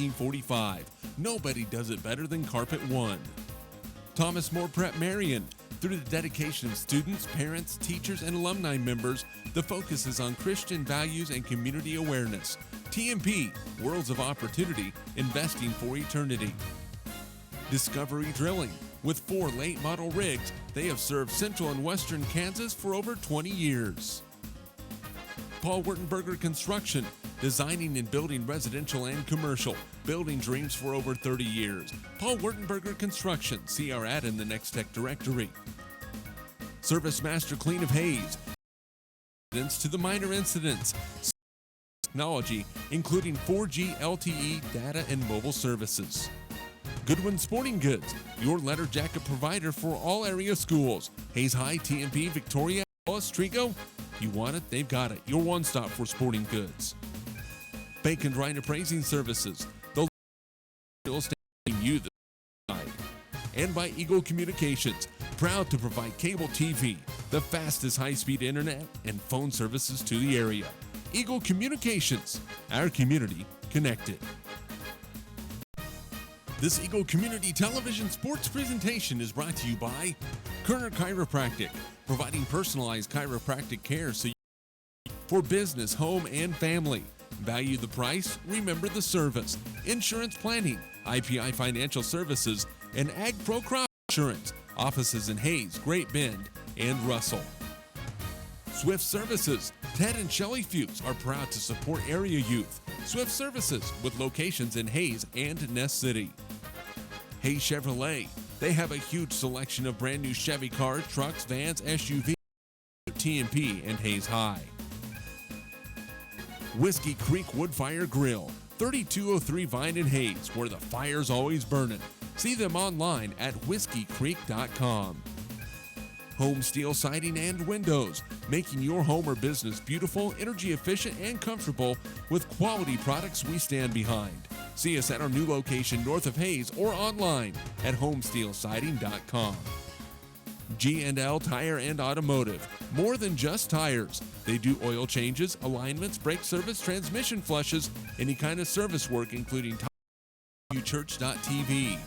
1945. Nobody does it better than Carpet One. Thomas More Prep Marion. Through the dedication of students, parents, teachers, and alumni members, the focus is on Christian values and community awareness. TMP, Worlds of Opportunity, Investing for Eternity. Discovery Drilling. With 4 late model rigs, they have served central and western Kansas for over 20 years. Paul Wurtenberger Construction. Designing and building residential and commercial. Building dreams for over 30 years. Paul Wurtenberger Construction. See our ad in the Next Tech directory. Service Master Clean of Hayes. To the minor incidents. Technology, including 4G LTE data and mobile services. Goodwin Sporting Goods, your letter jacket provider for all area schools. Hayes High, TMP, Victoria, Ellis, Trigo. You want it, they've got it. Your one stop for sporting goods. Bacon Drying Appraising Services, the will stand you the side. And by Eagle Communications, proud to provide cable TV, the fastest high-speed internet and phone services to the area. Eagle Communications, our community connected. This Eagle Community Television sports presentation is brought to you by Kerner Chiropractic, providing personalized chiropractic care for business, home, and family. Value the price, remember the service. Insurance planning, IPI Financial Services, and Ag Pro Crop Insurance. Offices in Hayes, Great Bend, and Russell. Swift Services. Ted and Shelley Fuchs are proud to support area youth. Swift Services, with locations in Hayes and Ness City. Hayes Chevrolet. They have a huge selection of brand new Chevy cars, trucks, vans, SUVs, TMP, and Hayes High. Whiskey Creek Wood Fire Grill, 3203 Vine and Hayes, where the fire's always burning. See them online at whiskeycreek.com. Home Steel Siding and Windows, making your home or business beautiful, energy efficient, and comfortable with quality products we stand behind. See us at our new location north of Hayes or online at homesteelsiding.com. G&L Tire and Automotive, more than just tires. They do oil changes, alignments, brake service, transmission flushes, any kind of service work, including church.tv.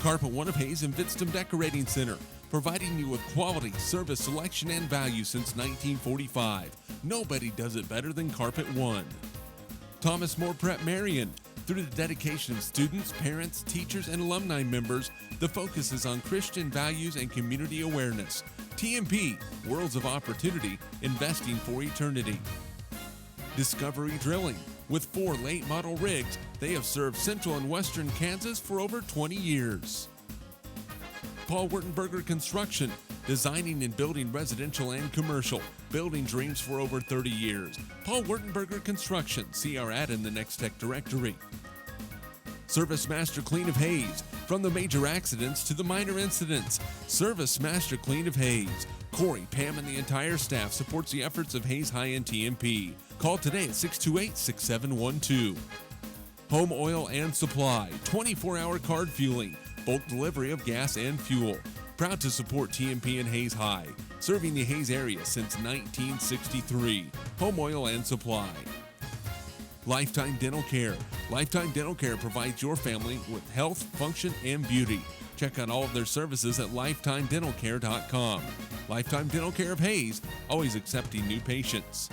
Carpet One of Hayes and Vidstem Decorating Center, providing you with quality, service, selection, and value since 1945. Nobody does it better than Carpet One. Thomas More Prep Marion. Through the dedication of students, parents, teachers, and alumni members, the focus is on Christian values and community awareness. TMP, Worlds of Opportunity, Investing for Eternity. Discovery Drilling. With 4 late model rigs, they have served central and western Kansas for over 20 years. Paul Wurtenberger Construction. Designing and building residential and commercial. Building dreams for over 30 years. Paul Wurtenberger Construction. See our ad in the Next Tech directory. Service Master Clean of Hayes. From the major accidents to the minor incidents. Service Master Clean of Hayes. Corey, Pam, and the entire staff supports the efforts of Hayes High and TMP. Call today at 628-6712. Home Oil and Supply. 24-hour card fueling. Bulk delivery of gas and fuel. Proud to support TMP and Hayes High, serving the Hayes area since 1963. Home Oil and Supply. Lifetime Dental Care. Lifetime Dental Care provides your family with health, function, and beauty. Check out all of their services at lifetimedentalcare.com. Lifetime Dental Care of Hayes, always accepting new patients.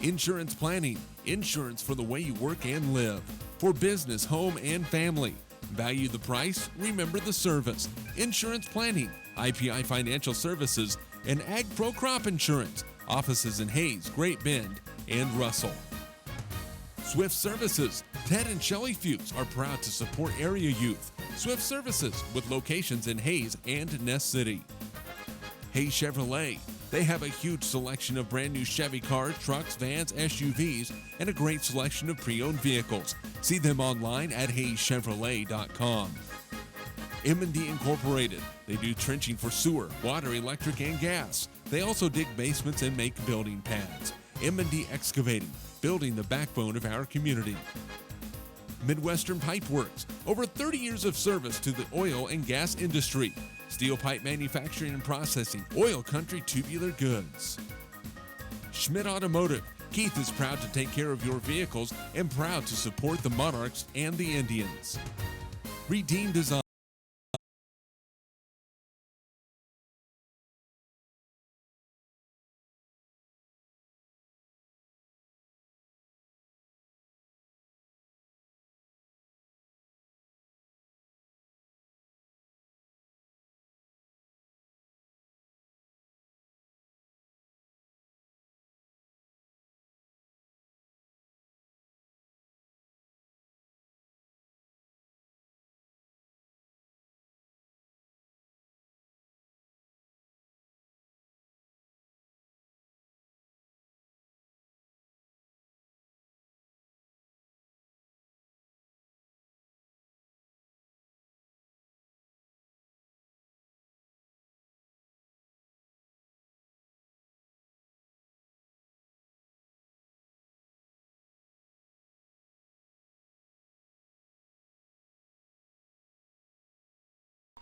Insurance Planning. Insurance for the way you work and live. For business, home, and family. Value the price, remember the service. Insurance planning, IPI Financial Services, and Ag Pro Crop Insurance. Offices in Hayes, Great Bend, and Russell. Swift Services. Ted and Shelley Fuchs are proud to support area youth. Swift Services, with locations in Hayes and Ness City. Hayes Chevrolet. They have a huge selection of brand new Chevy cars, trucks, vans, SUVs, and a great selection of pre-owned vehicles. See them online at hayeschevrolet.com. M&D Incorporated. They do trenching for sewer, water, electric, and gas. They also dig basements and make building pads. M&D Excavating, building the backbone of our community. Midwestern Pipe Works. Over 30 years of service to the oil and gas industry. Steel pipe manufacturing and processing. Oil Country Tubular Goods. Schmidt Automotive. Keith is proud to take care of your vehicles and proud to support the Monarchs and the Indians. Redeem Design.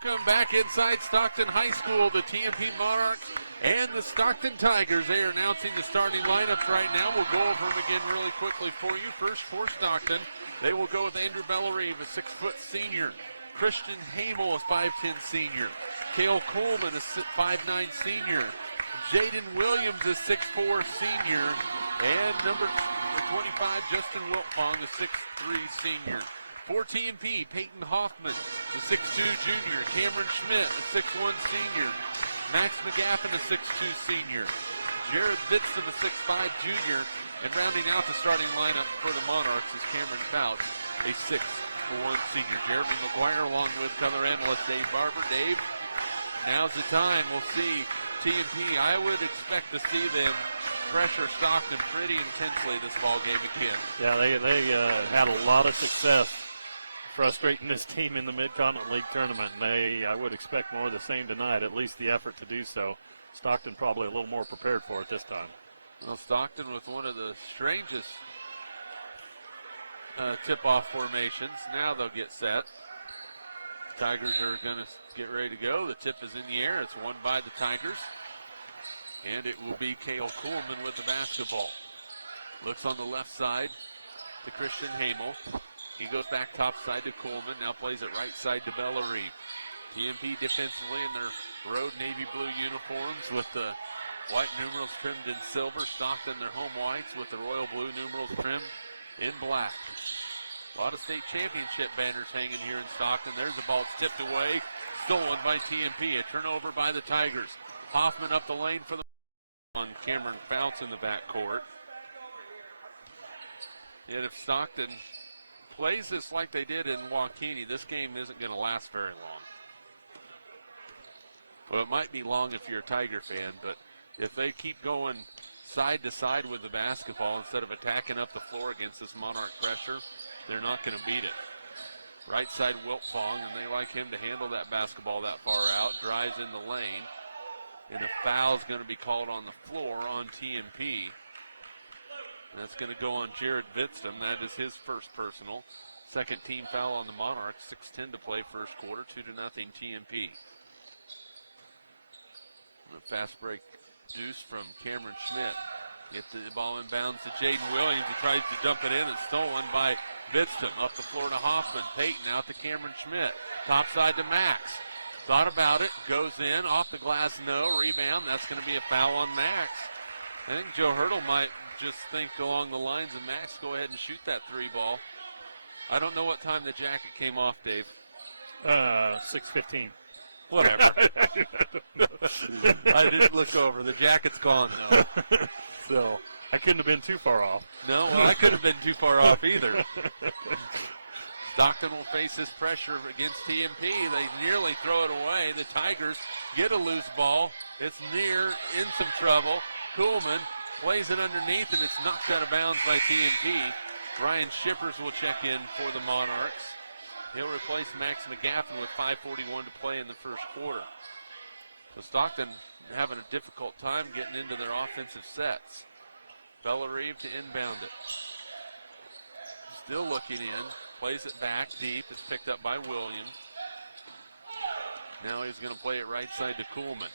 Welcome back inside Stockton High School. The TMP Monarchs and the Stockton Tigers. They are announcing the starting lineups right now. We'll go over them again really quickly for you. First for Stockton, they will go with Andrew Bellarive, a 6-foot senior. Christian Hamel, a 5'10 senior. Cale Coleman, a 5'9 senior. Jaden Williams, a 6'4 senior. And number 25, Justin Wiltfong, a 6'3 senior. For TMP, Peyton Hoffman, the 6'2 junior. Cameron Schmidt, the 6'1 senior. Max McGaffin, the 6'2 senior. Jared Vitson, the 6'5 junior. And rounding out the starting lineup for the Monarchs is Cameron Fouts, a 6'4 senior. Jeremy McGuire along with color analyst Dave Barber. Dave, now's the time. We'll see TMP. I would expect to see them pressure Stockton pretty intensely this ball game again. Yeah, they had a lot of success frustrating this team in the Mid-Continent League tournament, and I would expect more of the same tonight, at least the effort to do so. Stockton probably a little more prepared for it this time. Well, Stockton with one of the strangest tip-off formations. Now they'll get set. Tigers are going to get ready to go. The tip is in the air. It's won by the Tigers. And it will be Cale Coleman with the basketball. Looks on the left side to Christian Hamel. He goes back top side to Coleman. Now plays it right side to Bellarive. TMP defensively in their road navy blue uniforms with the white numerals trimmed in silver. Stockton their home whites with the royal blue numerals trimmed in black. A lot of state championship banners hanging here in Stockton. There's the ball tipped away. Stolen by TMP. A turnover by the Tigers. Hoffman up the lane for the on Cameron Fouts in the backcourt. Yet if Stockton plays this like they did in Waukene, this game isn't going to last very long. Well, it might be long if you're a Tiger fan, but if they keep going side to side with the basketball instead of attacking up the floor against this Monarch pressure, they're not going to beat it. Right side Wiltfong, and they like him to handle that basketball that far out, drives in the lane, and a foul's going to be called on the floor on TMP. That's going to go on Jared Vitson. That is his first personal. Second team foul on the Monarchs. 6:10 to play first quarter. 2-0 TMP. A fast break deuce from Cameron Schmidt. Gets the ball in bounds to Jaden Williams. He tries to dump it in. It's stolen by Vitson. Up the floor to Hoffman. Peyton out to Cameron Schmidt. Top side to Max. Thought about it. Goes in. Off the glass. No. Rebound. That's going to be a foul on Max. I think Joe Hurdle might just think along the lines of Max, go ahead and shoot that three ball. I don't know what time the jacket came off, Dave. 6:15. Whatever. I didn't look over. The jacket's gone now. So I couldn't have been too far off. No, well, I couldn't have been too far off either. Stockton will face this pressure against TMP. They nearly throw it away. The Tigers get a loose ball. It's near in some trouble. Kuhlman plays it underneath, and it's knocked out of bounds by TMP. Ryan Shippers will check in for the Monarchs. He'll replace Max McGaffin with 5:41 to play in the first quarter. So Stockton having a difficult time getting into their offensive sets. Bellarive to inbound it. Still looking in. Plays it back deep. It's picked up by Williams. Now he's going to play it right side to Kuhlman.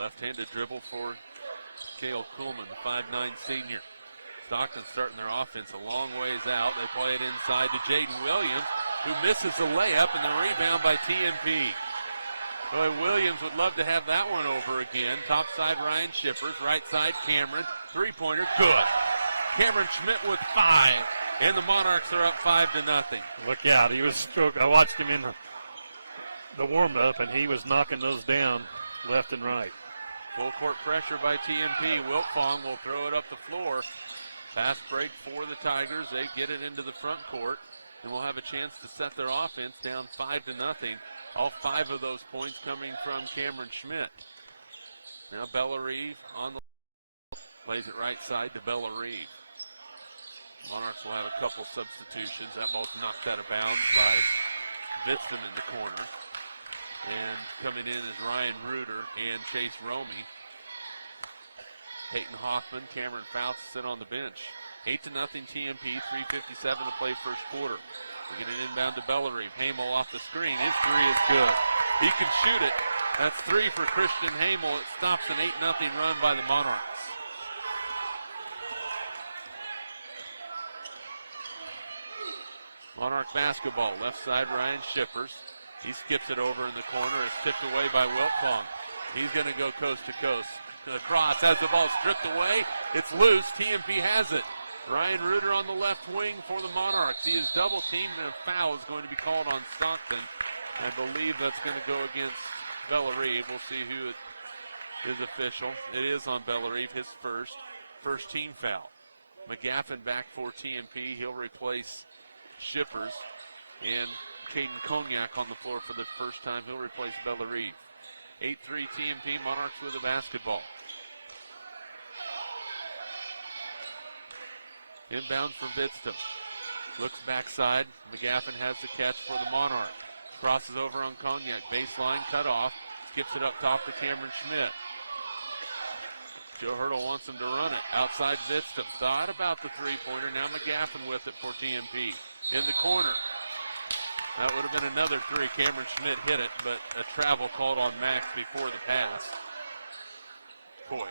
Left-handed dribble for Cale Kuhlman, the 5'9 senior. Stockton starting their offense a long ways out. They play it inside to Jaden Williams, who misses the layup, and the rebound by TMP. Boy, Williams would love to have that one over again. Top side, Ryan Shippers. Right side, Cameron. Three-pointer, good. Cameron Schmidt with 5, and the Monarchs are up 5-0. Look out. I watched him in the warm-up, and he was knocking those down left and right. Full court pressure by TMP. Wiltfong will throw it up the floor. Fast break for the Tigers. They get it into the front court, and will have a chance to set their offense down 5-0. All 5 of those points coming from Cameron Schmidt. Now Bellarive on the plays it right side to Bellarive. Monarchs will have a couple substitutions. That ball's knocked out of bounds by Vitzman in the corner. And coming in is Ryan Reuter and Chase Romey. Peyton Hoffman, Cameron Faustin on the bench. 8-0 TMP, 3:57 to play first quarter. We get an inbound to Bellarive. Hamel off the screen. His three is good. He can shoot it. That's 3 for Christian Hamel. It stops an 8-0 run by the Monarchs. Monarch basketball. Left side, Ryan Shippers. He skips it over in the corner. It's tipped away by Wiltfong. He's going to go coast to coast. Cross has the ball stripped away. It's loose. TMP has it. Ryan Reuter on the left wing for the Monarchs. He is double teamed, and a foul is going to be called on Stockton. I believe that's going to go against Bellarive. We'll see who is official. It is on Bellarive, his first team foul. McGaffin back for TMP. He'll replace Shippers. And Caden Cognac on the floor for the first time. He'll replace Bellarive. 8-3 TMP, Monarchs with the basketball. Inbound for Vidston. Looks backside. McGaffin has the catch for the Monarch. Crosses over on Cognac. Baseline cut off. Skips it up top to Cameron Schmidt. Joe Hurdle wants him to run it. Outside Vidston. Thought about the three-pointer. Now McGaffin with it for TMP. In the corner. That would have been another three. Cameron Schmidt hit it, but a travel called on Max before the pass. Boy,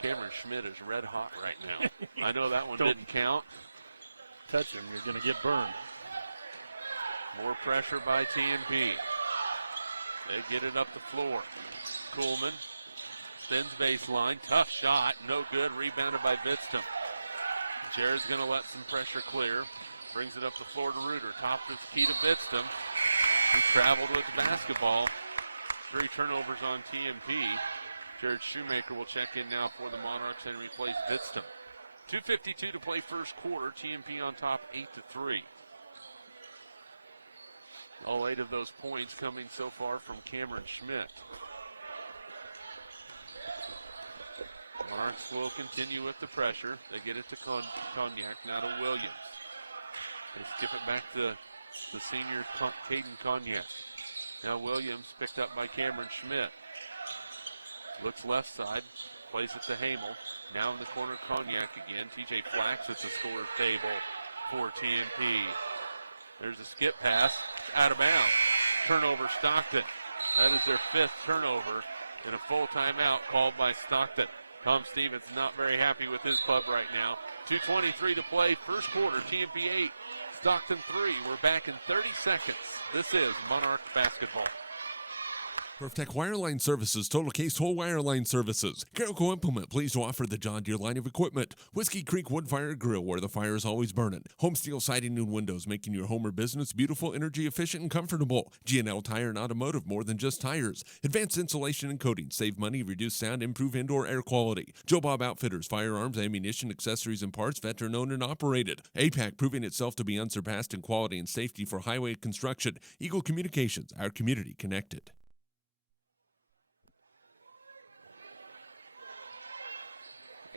Cameron Schmidt is red hot right now. I know that one didn't count. Touch him, you're going to get burned. More pressure by TMP. They get it up the floor. Kuhlman spins baseline. Tough shot. No good. Rebounded by Vidston. Jared's going to let some pressure clear. Brings it up the floor to Reuter. Top is key to Vidston. He traveled with the basketball. 3 turnovers on TMP. Jared Shoemaker will check in now for the Monarchs and replace Vidston. 2:52 to play first quarter. TMP on top 8-3. All 8 of those points coming so far from Cameron Schmidt. Monarchs will continue with the pressure. They get it to Cognac, now to Williams. They skip it back to the senior Caden Cognac. Now Williams picked up by Cameron Schmidt. Looks left side, plays it to Hamel. Now in the corner, Cognac again. TJ Flax at the scorer's table for TMP. There's a skip pass, out of bounds. Turnover Stockton. That is their 5th turnover and a full timeout called by Stockton. Tom Stevens not very happy with his club right now. 2:23 to play, first quarter. TMP 8, Stockton 3. We're back in 30 seconds. This is Monarch basketball. Tech Wireline Services, Total Case Whole Wireline Services. Carrico Implement, pleased to offer the John Deere line of equipment. Whiskey Creek Wood Fire Grill, where the fire is always burning. Home Steel Siding and Windows, making your home or business beautiful, energy efficient, and comfortable. G&L Tire and Automotive, more than just tires. Advanced insulation and coating, save money, reduce sound, improve indoor air quality. Joe Bob Outfitters, firearms, ammunition, accessories, and parts, veteran owned and operated. APAC, proving itself to be unsurpassed in quality and safety for highway construction. Eagle Communications, our community connected.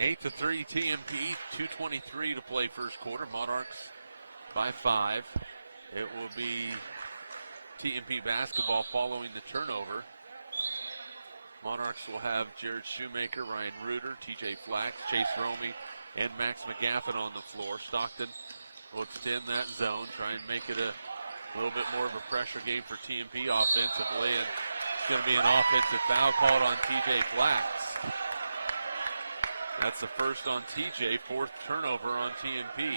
8-3 TMP, 2:23 to play first quarter. Monarchs by 5. It will be TMP basketball following the turnover. Monarchs will have Jared Shoemaker, Ryan Reuter, TJ Flax, Chase Romey, and Max McGaffin on the floor. Stockton will extend that zone, try and make it a little bit more of a pressure game for TMP offensively. And it's going to be an offensive foul called on TJ Flax. That's the first on TJ, fourth turnover on TMP.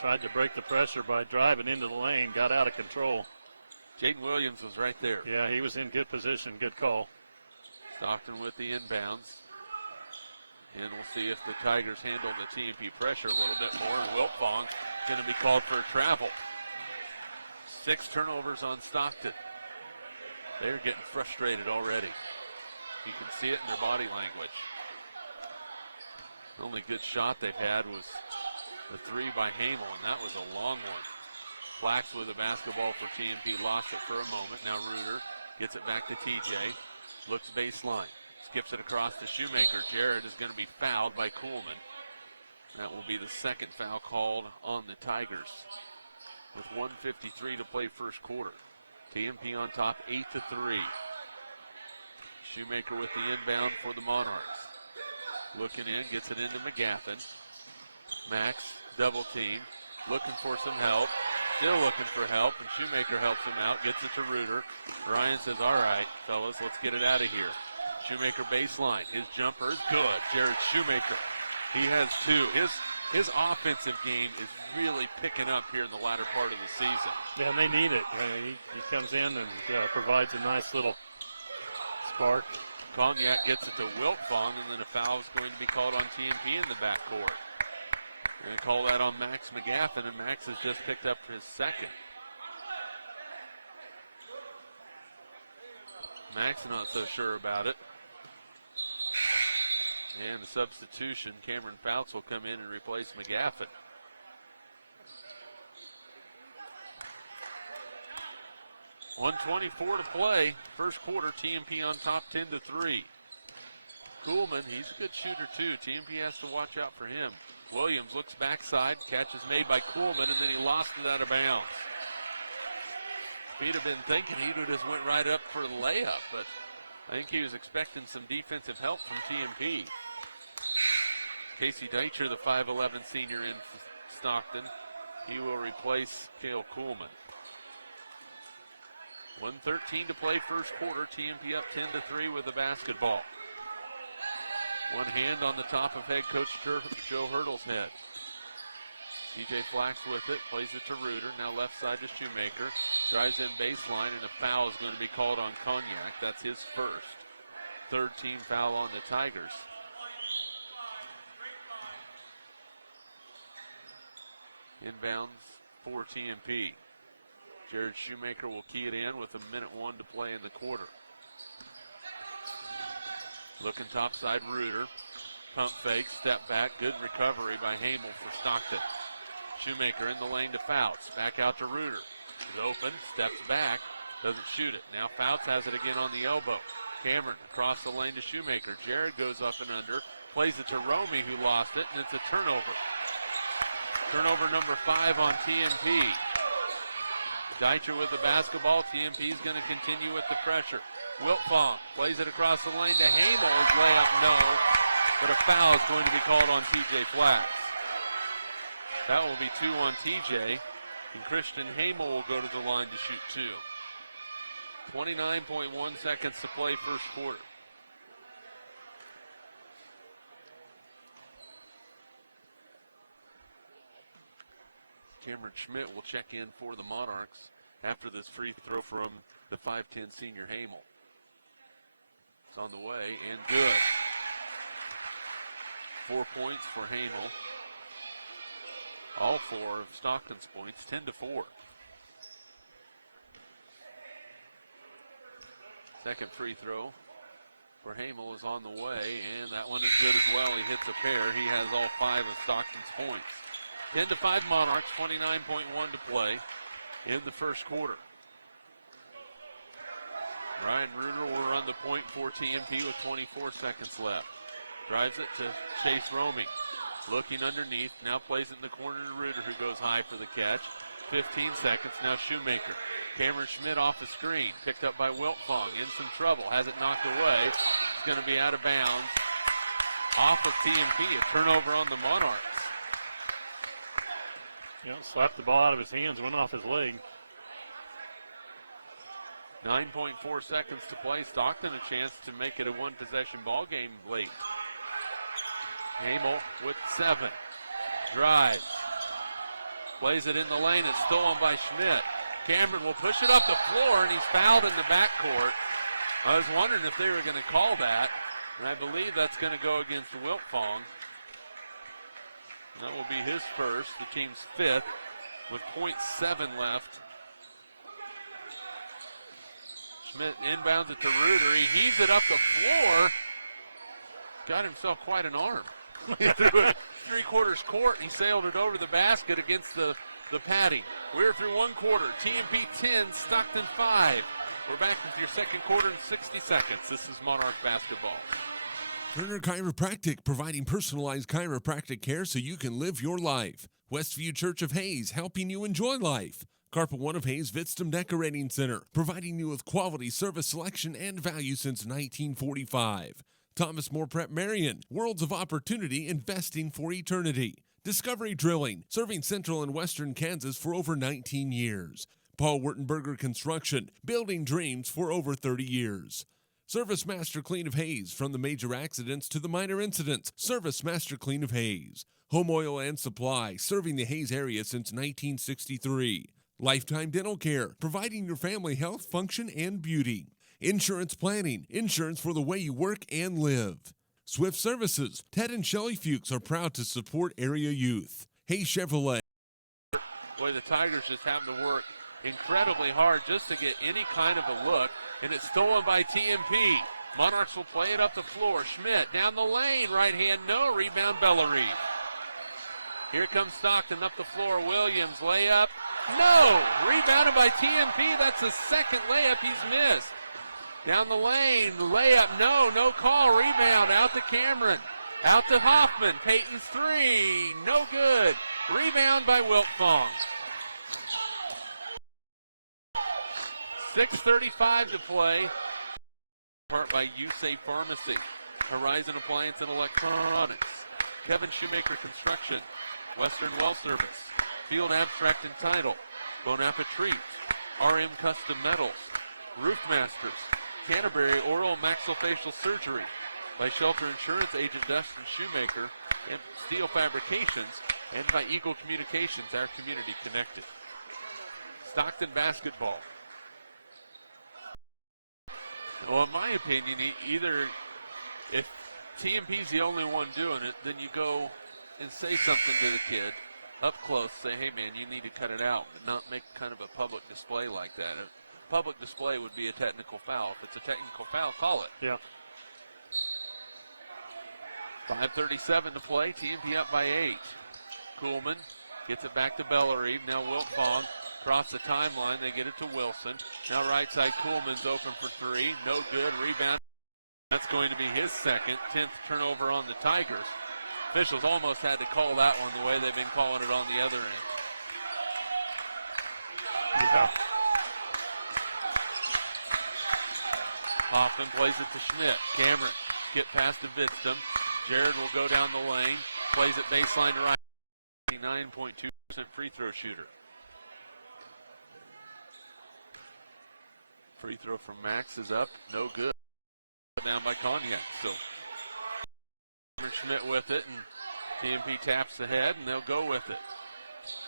Tried to break the pressure by driving into the lane, got out of control. Jaden Williams was right there. Yeah, he was in good position. Good call. Stockton with the inbounds. And we'll see if the Tigers handle the TMP pressure a little bit more. And Wiltfong going to be called for a travel. 6 turnovers on Stockton. They're getting frustrated already. You can see it in their body language. The only good shot they've had was the 3 by Hamel, and that was a long one. Flax with the basketball for TMP, lost it for a moment. Now Reuter gets it back to TJ. Looks baseline. Skips it across to Shoemaker. Jared is going to be fouled by Kuhlman. That will be the second foul called on the Tigers. With 1:53 to play first quarter. TMP on top 8-3. Shoemaker with the inbound for the Monarchs. Looking in, gets it into McGaffin. Max, double team, looking for some help. Still looking for help, and Shoemaker helps him out, gets it to Reuter. Ryan says, all right, fellas, let's get it out of here. Shoemaker baseline. His jumper is good. Jared Shoemaker, he has 2. His offensive game is really picking up here in the latter part of the season. Yeah, and they need it. He comes in and provides a nice little spark. Cognac gets it to Wiltfong, and then a foul is going to be called on TMP in the backcourt. We're going to call that on Max McGaffin, and Max has just picked up his second. Max not so sure about it. And the substitution, Cameron Fouts will come in and replace McGaffin. .124 to play. First quarter, TMP on top 10-3. Kuhlman, he's a good shooter too. TMP has to watch out for him. Williams looks backside, catch is made by Kuhlman, and then he lost it out of bounds. If he'd have been thinking, he would have just went right up for the layup, but I think he was expecting some defensive help from TMP. Casey Deitcher, the 5'11 senior in Stockton, he will replace Cale Kuhlman. 1:13 to play first quarter. TMP up 10-3 with the basketball. One hand on the top of head coach Joe Hurdle's head. TJ Flax with it, plays it to Reuter. Now left side to Shoemaker. Drives in baseline, and a foul is going to be called on Cognac. That's his first. Third team foul on the Tigers. Inbounds for TMP. Jared Shoemaker will key it in with 1:01 to play in the quarter. Looking topside, Reuter. Pump fake, step back, good recovery by Hamel for Stockton. Shoemaker in the lane to Fouts. Back out to Reuter. He's open, steps back, doesn't shoot it. Now Fouts has it again on the elbow. Cameron across the lane to Shoemaker. Jared goes up and under, plays it to Romy, who lost it, and it's a turnover. Turnover number 5 on TMP. Deitcher with the basketball. TMP is going to continue with the pressure. Wiltfong plays it across the lane to Hamel. His layup, no. But a foul is going to be called on TJ Flax. That will be 2 on TJ. And Christian Hamel will go to the line to shoot 2. 29.1 seconds to play first quarter. Cameron Schmidt will check in for the Monarchs after this free throw from the 5'10 senior Hamel. It's on the way and good. 4 points for Hamel. All 4 of Stockton's points, 10-4. Second free throw for Hamel is on the way, and that one is good as well. He hits a pair. He has all 5 of Stockton's points. 10-5 Monarchs, 29.1 to play in the first quarter. Ryan Reuter will run the point for TMP with 24 seconds left. Drives it to Chase Romy. Looking underneath, now plays it in the corner to Reuter, who goes high for the catch. 15 seconds, now Shoemaker. Cameron Schmidt off the screen, picked up by Wiltfong, in some trouble, has it knocked away. It's going to be out of bounds. Off of TMP, a turnover on the Monarchs. Yeah, slapped the ball out of his hands, went off his leg. 9.4 seconds to play. Stockton a chance to make it a one-possession ball game late. Hamel with 7. Drives. Plays it in the lane. It's stolen by Schmidt. Cameron will push it up the floor, and he's fouled in the backcourt. I was wondering if they were going to call that, and I believe that's going to go against Wiltfong. That will be his first, the team's 5th, with .7 left. Schmidt inbounds it to Reuter. He heaves it up the floor. Got himself quite an arm. He threw it 3/4 court, and he sailed it over the basket against the padding. We're through 1 quarter. TMP 10, Stockton 5. We're back with your second quarter in 60 seconds. This is Monarch basketball. Turner Chiropractic, providing personalized chiropractic care so you can live your life. Westview Church of Hayes, helping you enjoy life. Carpet One of Hayes Vitstum Decorating Center, providing you with quality service selection and value since 1945. Thomas More Prep Marion, Worlds of Opportunity, investing for eternity. Discovery Drilling, serving central and western Kansas for over 19 years. Paul Wurtenberger Construction, building dreams for over 30 years. Service Master Clean of Hayes, from the major accidents to the minor incidents. Service Master Clean of Hayes. Home Oil and Supply, serving the Hayes area since 1963. Lifetime Dental Care, providing your family health, function, and beauty. Insurance Planning, insurance for the way you work and live. Swift Services, Ted and Shelley Fuchs are proud to support area youth. Hayes Chevrolet. Boy, the Tigers just have to work incredibly hard just to get any kind of a look, and it's stolen by TMP. Monarchs will play it up the floor. Schmidt down the lane, right hand, no, rebound Bellary. Here comes Stockton up the floor. Williams, layup, no, rebounded by TMP. That's the second layup he's missed. Down the lane, layup, no call, rebound, out to Cameron, out to Hoffman, Peyton's 3, no good. Rebound by Wiltfong. 6:35 to play. Part by USAE Pharmacy, Horizon Appliance and Electronics, Kevin Shoemaker Construction, Western Well Service, Field Abstract and Title, Bonaparte Treat, RM Custom Metals, Roof Masters, Canterbury Oral Maxillofacial Surgery, by Shelter Insurance Agent Dustin Shoemaker, and Steel Fabrications, and by Eagle Communications, our community connected. Stockton basketball. Well, in my opinion, either if TMP's the only one doing it, then you go and say something to the kid up close, say, hey man, you need to cut it out, and not make kind of a public display like that. A public display would be a technical foul. If it's a technical foul, call it. Yeah. 5:37 to play. TMP up by 8. Kuhlman gets it back to Bellarive. Now Wiltfong across the timeline. They get it to Wilson. Now right side, Kuhlman's open for 3. No good. Rebound. That's going to be his second. 10th turnover on the Tigers. Officials almost had to call that one the way they've been calling it on the other end. Yeah. Hoffman plays it to Schmidt. Cameron get past the Vitstum. Jared will go down the lane. Plays it baseline to right. 9.2% free throw shooter. Free throw from Max is up. No good. Down by Cognac. So Schmidt with it, and TMP taps the head, and they'll go with it.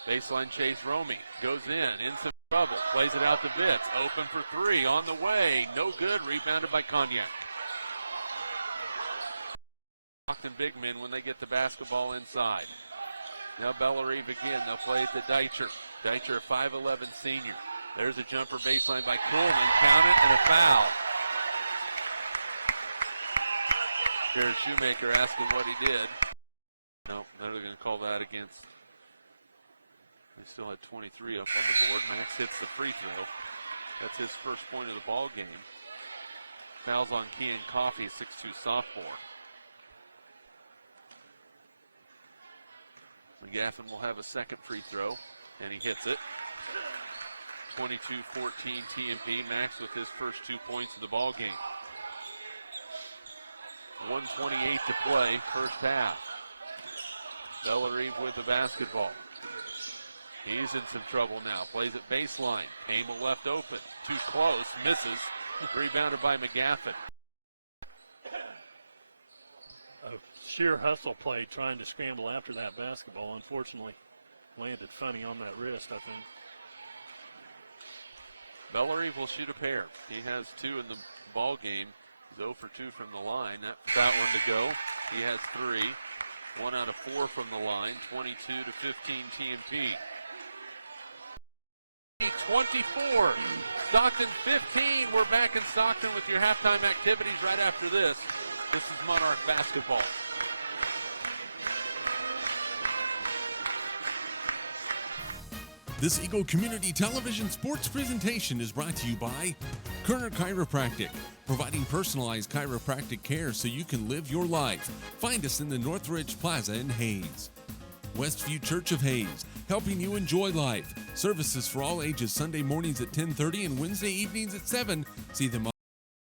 Baseline chase, Romy goes in some trouble, plays it out to Vitz, open for 3, on the way, no good, rebounded by Cognac. Stockton big men when they get the basketball inside. Now Bellarive again, they'll play it to Deitcher. Deitcher, a 5'11 senior. There's a jumper baseline by Kuhlman, count it, and a foul. Jared Shoemaker asking what he did. No, they're going to call that against. They still had 23 up on the board. Max hits the free throw. That's his first point of the ball game. Fouls on Kean Coffey, 6'2 sophomore. McGaffin will have a second free throw, and he hits it. 22-14 TMP. Max with his first 2 points of the ball game. 1:28 to play, first half. Bellarive with the basketball. He's in some trouble now. Plays it baseline. Hamel left open. Too close. Misses. Rebounded by McGaffin. sheer hustle play trying to scramble after that basketball. Unfortunately, landed funny on that wrist, I think. Bellerive will shoot a pair. He has 2 in the ball game. He's 0 for 2 from the line. That one to go. He has 3. 1 out of 4 from the line. 22 to 15 TMP. 24. Stockton 15. We're back in Stockton with your halftime activities right after this. This is Monarch basketball. This Eagle Community Television sports presentation is brought to you by Kerner Chiropractic, providing personalized chiropractic care so you can live your life. Find us in the Northridge Plaza in Hayes. Westview Church of Hayes, helping you enjoy life. Services for all ages, Sunday mornings at 10:30 and Wednesday evenings at 7. See them on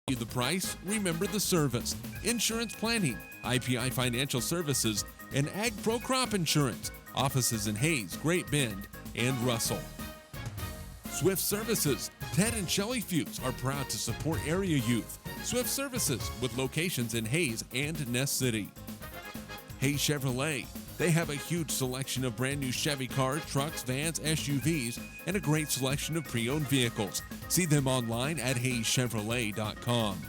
the price, remember the service. Insurance planning, IPI Financial Services, and Ag Pro Crop Insurance. Offices in Hayes, Great Bend, and Russell. Swift Services. Ted and Shelley Fuchs are proud to support area youth. Swift Services with locations in Hayes and Ness City. Hayes Chevrolet. They have a huge selection of brand new Chevy cars, trucks, vans, SUVs, and a great selection of pre-owned vehicles. See them online at hayeschevrolet.com.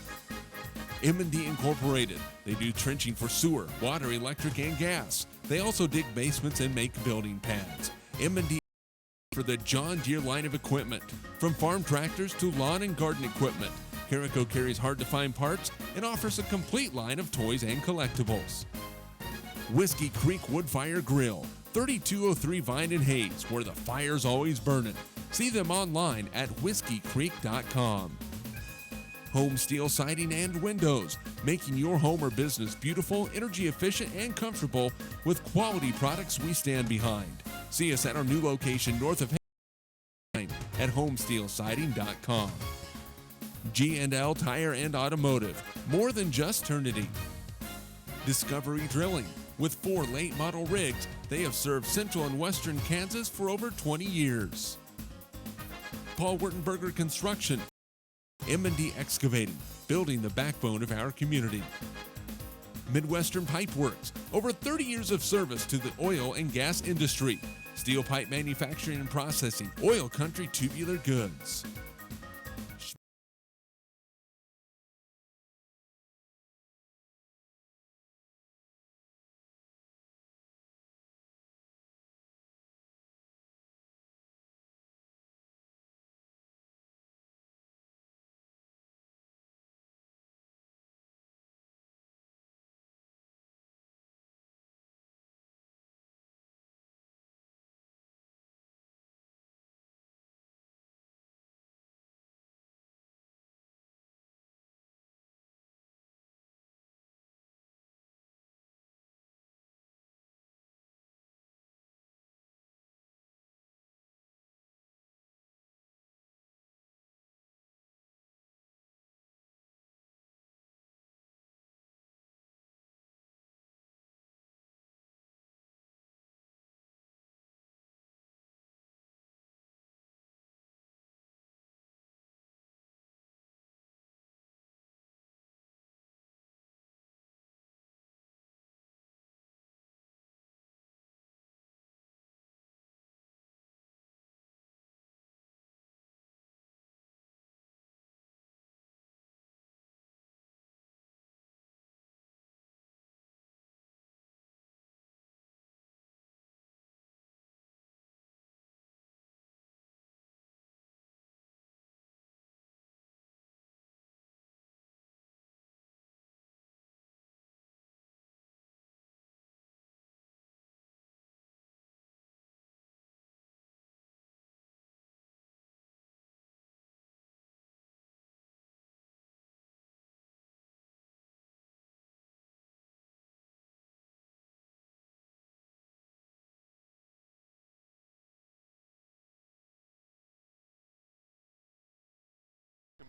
M&D Incorporated. They do trenching for sewer, water, electric, and gas. They also dig basements and make building pads. M&D for the John Deere line of equipment. From farm tractors to lawn and garden equipment, Carico carries hard-to-find parts and offers a complete line of toys and collectibles. Whiskey Creek Woodfire Grill, 3203 Vine and Hayes, where the fire's always burning. See them online at whiskeycreek.com. Home Steel Siding and Windows, making your home or business beautiful, energy efficient, and comfortable with quality products we stand behind. See us at our new location north of Hayes at homesteelsiding.com. G&L Tire and Automotive, more than just Trinity. Discovery Drilling. With 4 late model rigs, they have served central and western Kansas for over 20 years. Paul Wurtenberger Construction. M&D Excavating, building the backbone of our community. Midwestern Pipe Works, over 30 years of service to the oil and gas industry. Steel pipe manufacturing and processing, Oil Country Tubular Goods.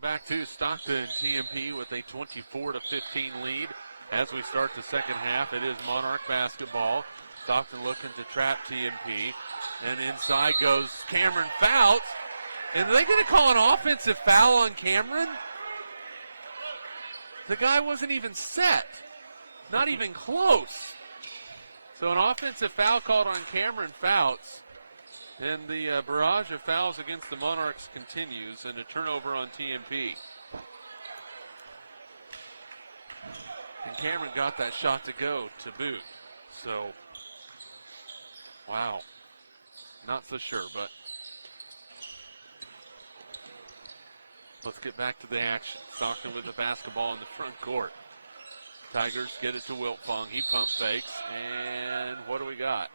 Back to Stockton TMP with a 24-15 lead. As we start the second half, it is Monarch basketball. Stockton looking to trap TMP. And inside goes Cameron Fouts. And are they going to call an offensive foul on Cameron? The guy wasn't even set. Not even close. So an offensive foul called on Cameron Fouts. And the barrage of fouls against the Monarchs continues, and a turnover on TMP. And Cameron got that shot to go to boot. So, wow. Not so sure, but let's get back to the action. Stockton with the basketball in the front court. Tigers get it to Wiltfong. He pump fakes, and what do we got?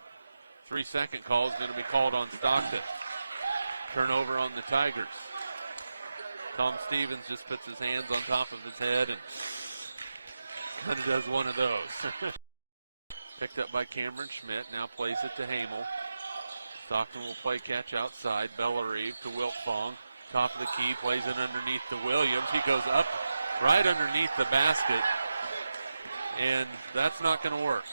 3-second call is going to be called on Stockton. Turnover on the Tigers. Tom Stevens just puts his hands on top of his head and kind of does one of those. Picked up by Cameron Schmidt. Now plays it to Hamel. Stockton will play catch outside. Bellarive to Wiltfong. Top of the key. Plays it underneath to Williams. He goes up right underneath the basket. And that's not going to work.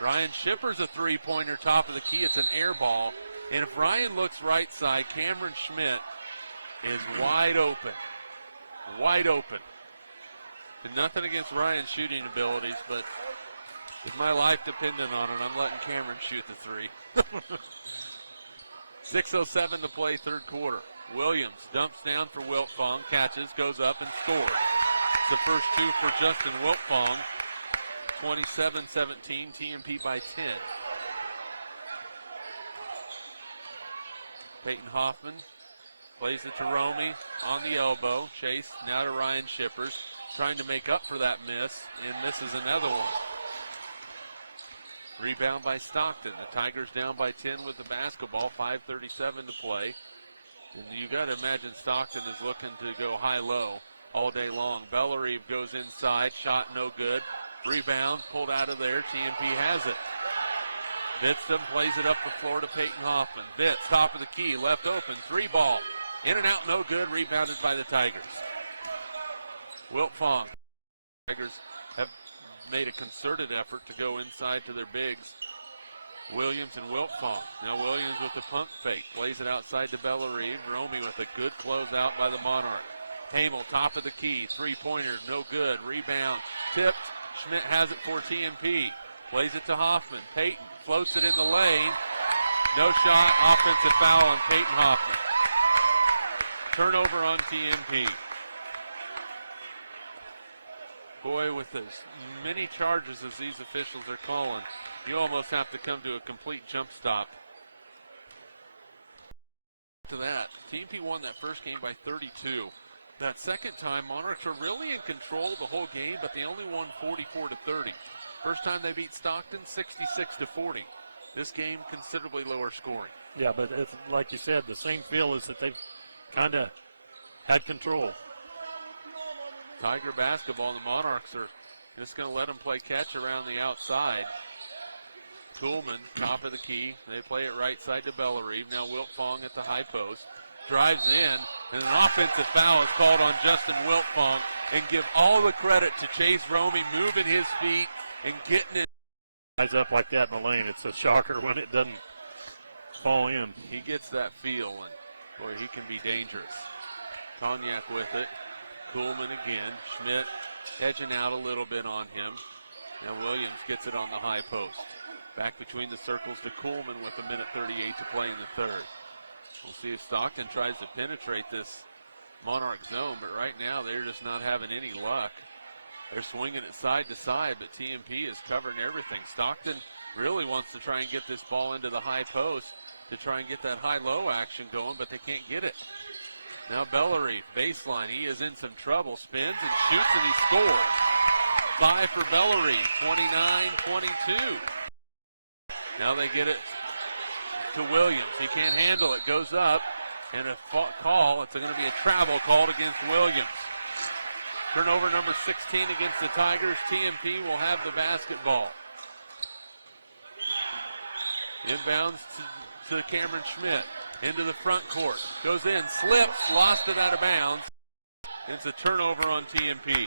Ryan Shipper's a three-pointer, top of the key. It's an air ball. And if Ryan looks right side, Cameron Schmidt is wide open. Wide open. And nothing against Ryan's shooting abilities, but if my life depended on it, I'm letting Cameron shoot the three. 6:07 to play, third quarter. Williams dumps down for Wiltfong, catches, goes up, and scores. The first two for Justin Wiltfong. 27-17, TMP by 10. Peyton Hoffman plays it to Romy on the elbow. Chase now to Ryan Shippers, trying to make up for that miss, and misses another one. Rebound by Stockton. The Tigers down by 10 with the basketball. 5:37 to play. And you got to imagine Stockton is looking to go high-low all day long. Bellarive goes inside. Shot no good. Rebound pulled out of there. TMP has it. Bitston plays it up the floor to Peyton Hoffman. Bitts, top of the key, left open. Three ball. In and out, no good. Rebounded by the Tigers. Wiltfong. Tigers have made a concerted effort to go inside to their bigs. Williams and Wiltfong. Now Williams with the pump fake. Plays it outside to Bellarive. Romy with a good closeout by the Monarch. Hamel, top of the key. Three-pointer, no good. Rebound, tipped. Schmidt has it for TMP. Plays it to Hoffman. Peyton floats it in the lane. No shot. Offensive foul on Peyton Hoffman. Turnover on TMP. Boy, with as many charges as these officials are calling, you almost have to come to a complete jump stop. To that, TMP won that first game by 32. That second time, Monarchs were really in control the whole game, but they only won 44-30. First time they beat Stockton, 66-40. This game, considerably lower scoring. Yeah, but it's, like you said, the same feel is that they kind of had control. Tiger basketball, the Monarchs are just going to let them play catch around the outside. Kuhlman, top of the key. They play it right side to Bellarive. Now Wiltfong at the high post. Drives in, and an offensive foul is called on Justin Wiltfong. And give all the credit to Chase Romy moving his feet and getting it. Eyes up like that in the lane. It's a shocker when it doesn't fall in. He gets that feel, and boy, he can be dangerous. Cognac with it. Kuhlman again. Schmidt hedging out a little bit on him. Now Williams gets it on the high post. Back between the circles to Kuhlman with 1:38 to play in the third. We'll see if Stockton tries to penetrate this Monarch zone, but right now they're just not having any luck. They're swinging it side to side, but TMP is covering everything. Stockton really wants to try and get this ball into the high post to try and get that high-low action going, but they can't get it. Now Bellarive, baseline. He is in some trouble. Spins and shoots, and he scores. 5 for Bellarive, 29-22. Now they get it to Williams. He can't handle it. Goes up, and a call. It's going to be a travel called against Williams. Turnover number 16 against the Tigers. TMP will have the basketball. Inbounds to Cameron Schmidt. Into the front court. Goes in, slips, lost it out of bounds. It's a turnover on TMP.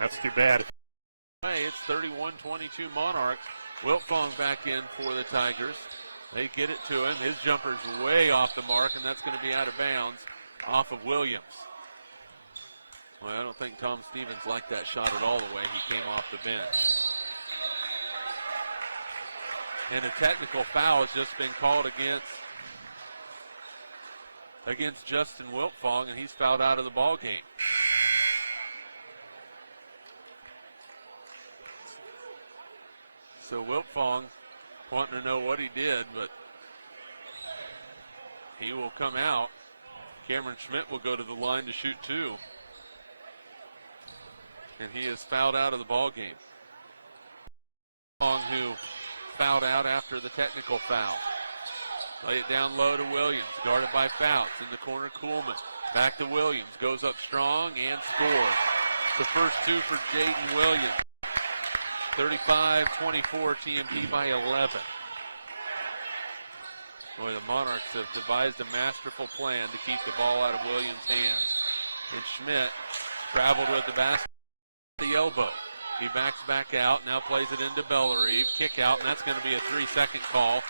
That's too bad. It's 31-22 Monarch. Wiltfong back in for the Tigers. They get it to him. His jumper's way off the mark, and that's going to be out of bounds off of Williams. Well, I don't think Tom Stevens liked that shot at all the way he came off the bench. And a technical foul has just been called against Justin Wiltfong, and he's fouled out of the ball game. So Wiltfong wanting to know what he did, but he will come out. Cameron Schmidt will go to the line to shoot two. And he is fouled out of the ball game. Who fouled out after the technical foul. Lay it down low to Williams, guarded by Fouts. In the corner, Kuhlman. Back to Williams, goes up strong and scores. The first two for Jaden Williams. 35-24, TMP by 11. Boy, the Monarchs have devised a masterful plan to keep the ball out of Williams' hands. And Schmidt traveled with the basket at the elbow. He backs back out, now plays it into Bellerive. Kick out, and that's going to be a 3-second call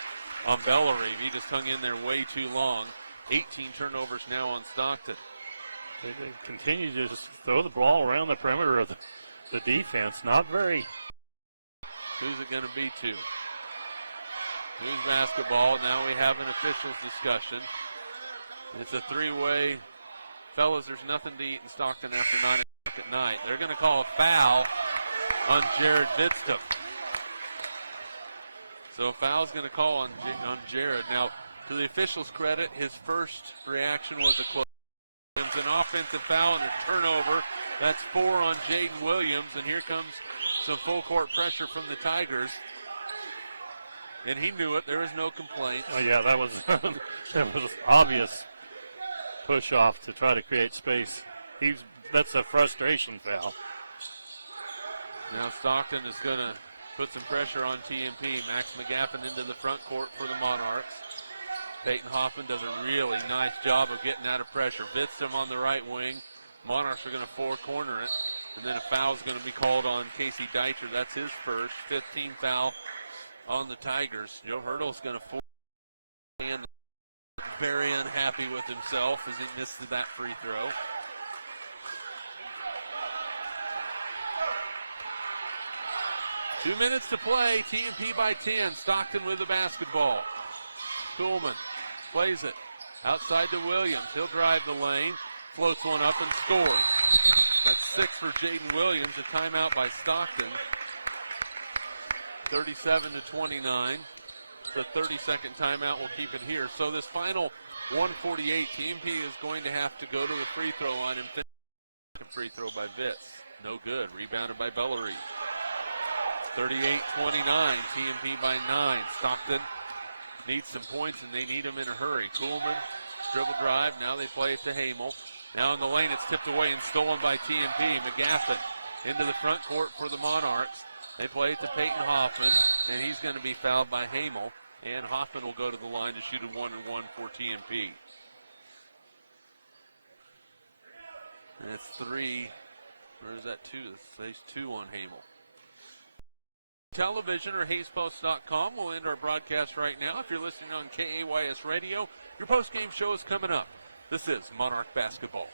on Bellerive. He just hung in there way too long. 18 turnovers now on Stockton. They continue to just throw the ball around the perimeter of the defense. Not very. Who's it going to be to? Who's basketball? Now we have an officials discussion. It's a three-way. Fellas, there's nothing to eat in Stockton after 9 o'clock at night. They're going to call a foul on Jared Vidstrom. So a foul's going to call on Jared. Now, to the officials' credit, his first reaction was a close. An offensive foul and a turnover. That's 4 on Jaden Williams, and here comes some full court pressure from the Tigers. And he knew it. There is no complaint. Oh, yeah, that was that was obvious push off to try to create space. That's a frustration foul. Now Stockton is going to put some pressure on TMP. Max McGaffin into the front court for the Monarchs. Peyton Hoffman does a really nice job of getting out of pressure. Vidstrom on the right wing. Monarchs are going to four-corner it. And then a foul is going to be called on Casey Deiter. That's his first. 15 foul on the Tigers. Joe Hurdle's going to force and very unhappy with himself as he missed that free throw. Two minutes to play. TMP by 10. Stockton with the basketball. Kuhlman plays it outside to Williams. He'll drive the lane, floats one up and scores. That's 6 for Jaden Williams. A timeout by Stockton. 37-29. The 30-second timeout will keep it here. So this final 148, TMP is going to have to go to the free throw line and finish a free throw by Vitz. No good. Rebounded by Bellerive. 38-29. TMP by 9. Stockton needs some points, and they need them in a hurry. Kuhlman, dribble drive. Now they play it to Hamel. Now in the lane, it's tipped away and stolen by TMP. McGaffin into the front court for the Monarchs. They play it to Peyton Hoffman, and he's going to be fouled by Hamel. And Hoffman will go to the line to shoot a 1-and-1 for TMP. And it's 3. Or is that 2? It's 2 on Hamel. Television or HaysPost.com. We'll end our broadcast right now. If you're listening on KAYS Radio, your post-game show is coming up. This is Monarch Basketball.